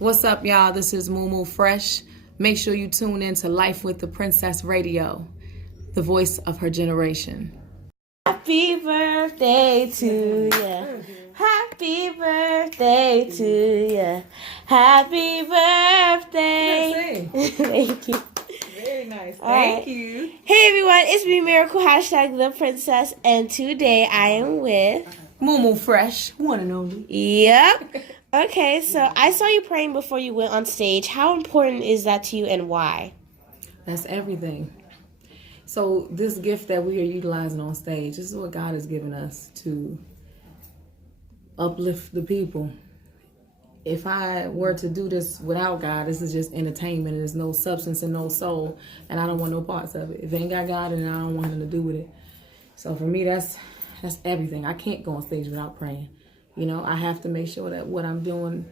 What's up, y'all? This is MuMu Fresh. Make sure you tune in to Life with the Princess Radio, the voice of her generation. Happy birthday to ya. Happy birthday to ya. Happy birthday. Thank you. Very nice. Thank you. Hey everyone, it's me, Miracle, #the princess, and today I am with MuMu Fresh, one and only. Yep. Okay, so I saw you praying before you went on stage. How important is that to you and why? That's everything. So this gift that we are utilizing on stage, this is what God has given us to uplift the people. If I were to do this without God, this is just entertainment. There's no substance and no soul, and I don't want no parts of it. If it ain't got God, then I don't want Him to do with it. So for me, that's everything. I can't go on stage without praying. You know, I have to make sure that what I'm doing,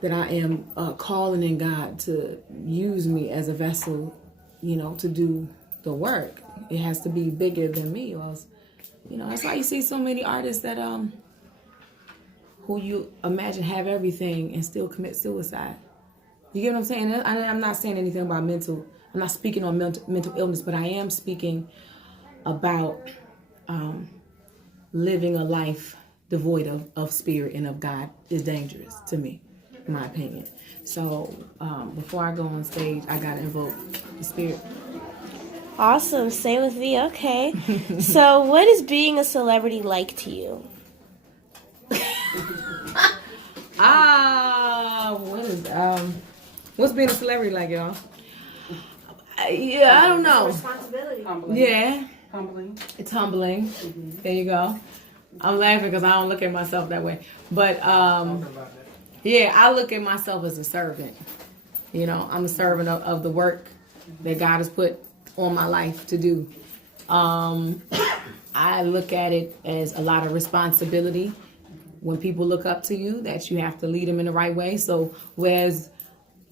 that I am calling in God to use me as a vessel, you know, to do the work. It has to be bigger than me, or else, you know, that's why you see so many artists that who you imagine have everything and still commit suicide. You get what I'm saying? I'm not saying anything about mental. I'm not speaking on mental illness, but I am speaking about living a life devoid of spirit and of God is dangerous to me, in my opinion. So before I go on stage, I gotta invoke the spirit. Awesome. Same with me. Okay. So what is being a celebrity like to you? What's being a celebrity like, y'all? I don't know. Responsibility. Yeah. Humbling. It's humbling. Mm-hmm. There you go. I'm laughing because I don't look at myself that way. But yeah, I look at myself as a servant. You know, I'm a servant of the work that God has put on my life to do. I look at it as a lot of responsibility. When people look up to you, that you have to lead them in the right way. So whereas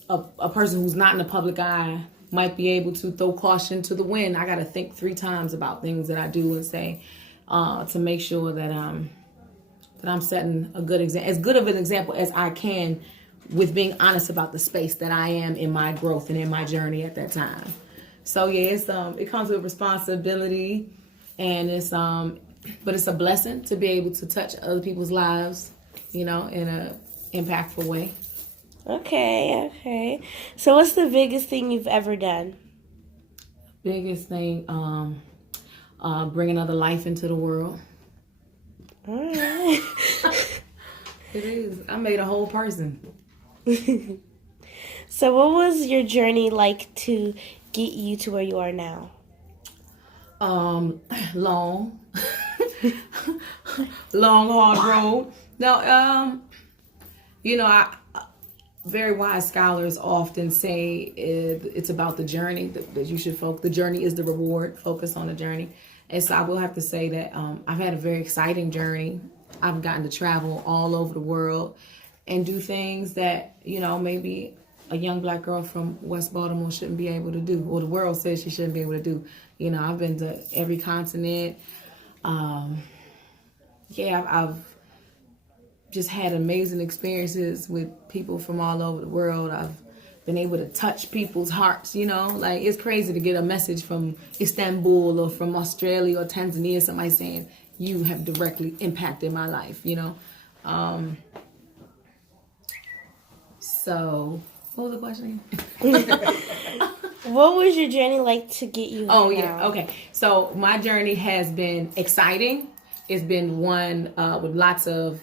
a person who's not in the public eye might be able to throw caution to the wind, I got to think 3 times about things that I do and say to make sure that I'm setting a good example, as good of an example as I can, with being honest about the space that I am in my growth and in my journey at that time. So yeah, it comes with responsibility, and but it's a blessing to be able to touch other people's lives, you know, in a impactful way. Okay. So what's the biggest thing you've ever done? Biggest thing, bring another life into the world. All right. It is. I made a whole person. So what was your journey like to get you to where you are now? Long, hard road. No, you know, very wise scholars often say it's about the journey, that you should focus. The journey is the reward. Focus on the journey. And so I will have to say that I've had a very exciting journey. I've gotten to travel all over the world and do things that, you know, maybe a young black girl from West Baltimore shouldn't be able to do, or the world says she shouldn't be able to do. You know, I've been to every continent. I've just had amazing experiences with people from all over the world. I've been able to touch people's hearts, you know, like it's crazy to get a message from Istanbul or from Australia or Tanzania, somebody saying you have directly impacted my life, you know. So what was the question again? What was your journey like to get you Oh, here yeah. now? Okay. So my journey has been exciting. It's been one with lots of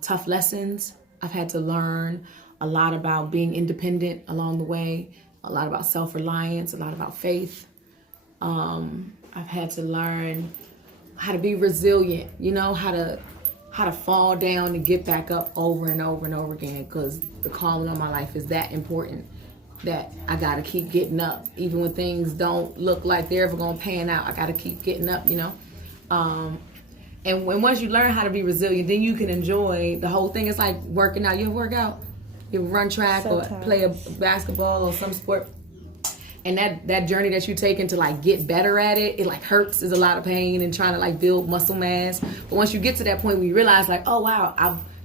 tough lessons. I've had to learn a lot about being independent along the way, a lot about self-reliance, a lot about faith. I've had to learn how to be resilient, you know, how to fall down and get back up over and over and over again, because the calling on my life is that important, that I got to keep getting up. Even when things don't look like they're ever going to pan out, I got to keep getting up, you know. And once you learn how to be resilient, then you can enjoy the whole thing. It's like working out. You ever work out? You run track Sometimes. Or play a basketball or some sport. And that journey that you take into like get better at it, it like hurts. There's a lot of pain and trying to like build muscle mass. But once you get to that point where you realize like, oh wow,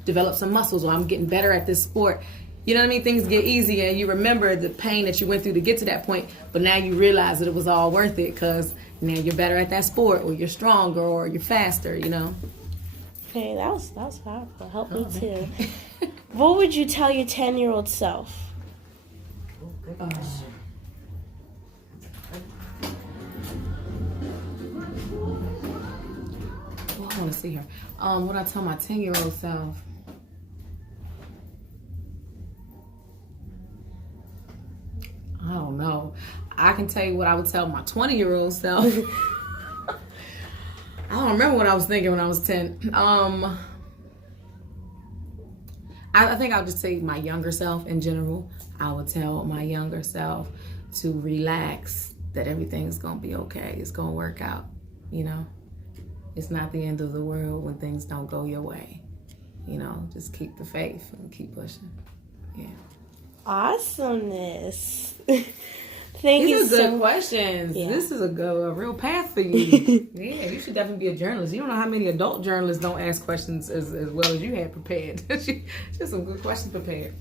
develop some muscles, or I'm getting better at this sport. You know what I mean? Things get easier, and you remember the pain that you went through to get to that point, but now you realize that it was all worth it because now you're better at that sport, or you're stronger, or you're faster, you know? Okay, that was powerful. Help me too. What would you tell your 10-year-old self? Well, I want to see her. What I tell my 10-year-old self? I don't know. I can tell you what I would tell my 20-year-old self. I don't remember what I was thinking when I was 10. I think I'll just say my younger self in general. I would tell my younger self to relax, that everything's going to be okay. It's going to work out, you know? It's not the end of the world when things don't go your way. You know, just keep the faith and keep pushing. Yeah. Awesomeness. Thank you These are so good questions. Yeah. This is a real path for you. Yeah, you should definitely be a journalist. You don't know how many adult journalists don't ask questions as well as you had prepared. Just some good questions prepared.